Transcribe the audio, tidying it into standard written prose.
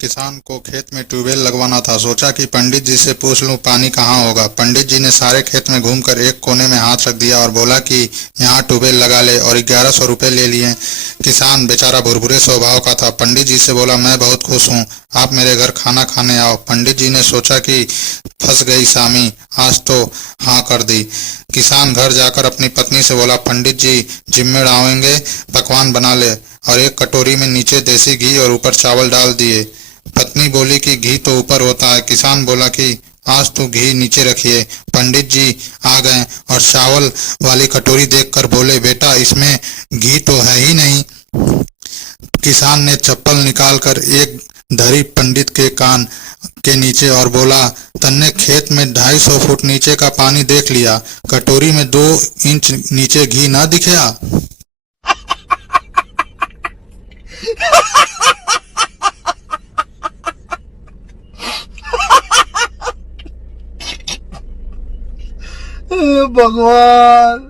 किसान को खेत में ट्यूबवेल लगवाना था। सोचा कि पंडित जी से पूछ लूं पानी कहाँ होगा। पंडित जी ने सारे खेत में घूमकर एक कोने में हाथ रख दिया और बोला कि यहाँ ट्यूबवेल लगा ले, और 1100 रुपये ले लिए। किसान बेचारा भुरभुरे स्वभाव का था। पंडित जी से बोला, मैं बहुत खुश हूँ, आप मेरे घर खाना खाने आओ। पंडित जी ने सोचा कि फंस गई सामी, आज तो हाँ कर दी। किसान घर जाकर अपनी पत्नी से बोला, पंडित जी जिम्मेड़ आएंगे, पकवान बना ले, और एक कटोरी में नीचे देसी घी और ऊपर चावल डाल दिए। पत्नी बोली कि घी तो ऊपर होता है। किसान बोला कि आज तो घी नीचे रखिए। पंडित जी आ गए और चावल वाली कटोरी देखकर बोले, बेटा इसमें घी तो है ही नहीं। किसान ने चप्पल निकालकर एक धरी पंडित के कान के नीचे और बोला, तन्ने खेत में 250 फुट नीचे का पानी देख लिया, कटोरी में 2 इंच नीचे घी ना दिखया। भगवान।